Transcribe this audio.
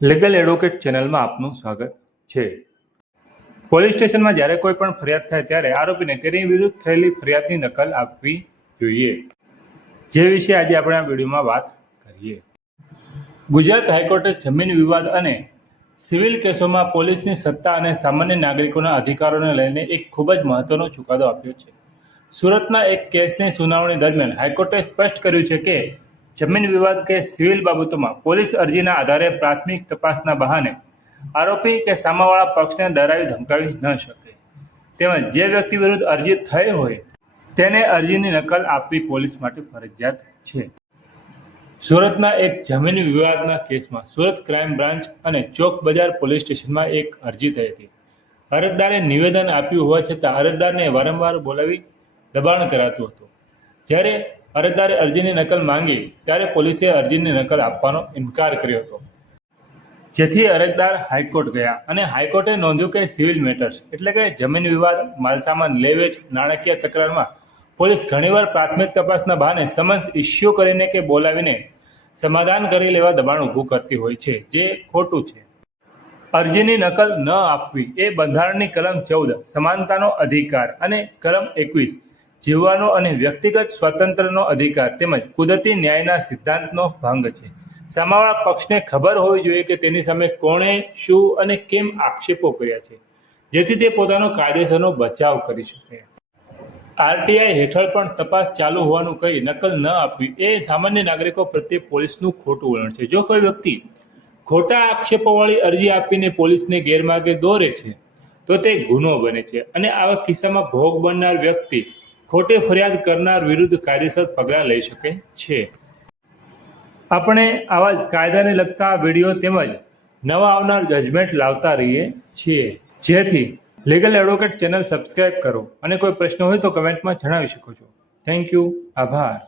Legal advocate ચેનલમાં આપનું સ્વાગત છે। પોલીસ સ્ટેશનમાં જ્યારે કોઈ પણ ફરિયાદ થાય ત્યારે આરોપીને તેની વિરુદ્ધ થયેલી ફરિયાદની નકલ આપવી જોઈએ, જે વિશે આજે આપણે આ વિડીયોમાં વાત કરીએ। ગુજરાત હાઈકોર્ટે જમીન વિવાદ અને સિવિલ કેસોમાં પોલીસની સત્તા અને સામાન્ય નાગરિકોના અધિકારોને લઈને એક ખૂબ જ મહત્વનો ચુકાદો આપ્યો છે। સુરતના એક કેસની સુનાવણી દરમિયાન હાઈકોર્ટે સ્પષ્ટ કર્યું છે કે જમીન વિવાદ કે સિવિલ બાબતોમાં પોલીસ અરજીના આધારે પ્રાથમિક તપાસના બહાને આરોપી કે સામાવાળા પક્ષને ડરાવી ધમકાવી ન શકે, તેમજ જે વ્યક્તિ વિરુદ્ધ અરજી થઈ હોય તેને અરજીની નકલ આપવી પોલીસ માટે ફરજિયાત છે। સુરતના એક જમીન વિવાદના કેસમાં સુરત ક્રાઇમ બ્રાન્ચ અને ચોક બજાર પોલીસ સ્ટેશનમાં એક અરજી થઈ હતી। અરજદારે નિવેદન આપ્યું હોવા છતાં અરજદારને વારંવાર બોલાવી દબાણ કરાતું હતું। જ્યારે અરજદારે અરજીની નકલ માંગી ત્યારે પોલીસે અરજીની નકલ આપવાનો ઇનકાર કર્યો હતો, જેથી અરજદાર હાઈકોર્ટ ગયા અને હાઈકોર્ટે નોંધ્યું કે સિવિલ મેટર્સ એટલે કે જમીન વિવાદ, માલસામાન લે-વેચ, નાણાકીય તકરારમાં પોલીસ ઘણીવાર પ્રાથમિક તપાસના બહાને સમન્સ ઇસ્યુ કરીને કે બોલાવીને સમાધાન કરી લેવા દબાણ ઊભું કરતી હોય છે, જે ખોટું છે। અરજીની નકલ ન આપવી એ બંધારણની કલમ 14 સમાનતાનો અધિકાર અને કલમ 21 જીવવાનો અને વ્યક્તિગત સ્વાતંત્ર્યનો અધિકાર તેમજ કુદરતી ન્યાયના સિદ્ધાંતનો ભંગ છે। સામાવાળા પક્ષને ખબર હોવી જોઈએ કે તેની સામે કોણે શું અને કેમ આક્ષેપો કર્યા છે, જેથી તે પોતાનો કાયદેસરનો બચાવ કરી શકે। આરટીઆઈ હેઠળ પણ તપાસ ચાલુ હોવાનું કહી નકલ ન આપવી એ સામાન્ય નાગરિકો પ્રત્યે પોલીસનું ખોટું વલણ છે। જો કોઈ વ્યક્તિ ખોટા આક્ષેપોવાળી અરજી આપીને પોલીસને ગેરમાર્ગે દોરે છે તો તે ગુનો બને છે અને આવા કિસ્સામાં ભોગ બનનાર વ્યક્તિ ખોટી ફરિયાદ કરનાર વિરુદ્ધ કાયદેસર પગલાં લઈ શકે છે। આપણે આવા જ કાયદાને લગતા વિડીયો તેમજ નવા આવનાર જજમેન્ટ લાવતા રહીએ છીએ, જેથી લીગલ એડવોકેટ ચેનલ સબસ્ક્રાઇબ કરો અને કોઈ પ્રશ્ન હોય તો કમેન્ટમાં જણાવી શકો છો। થેન્ક યુ, આભાર।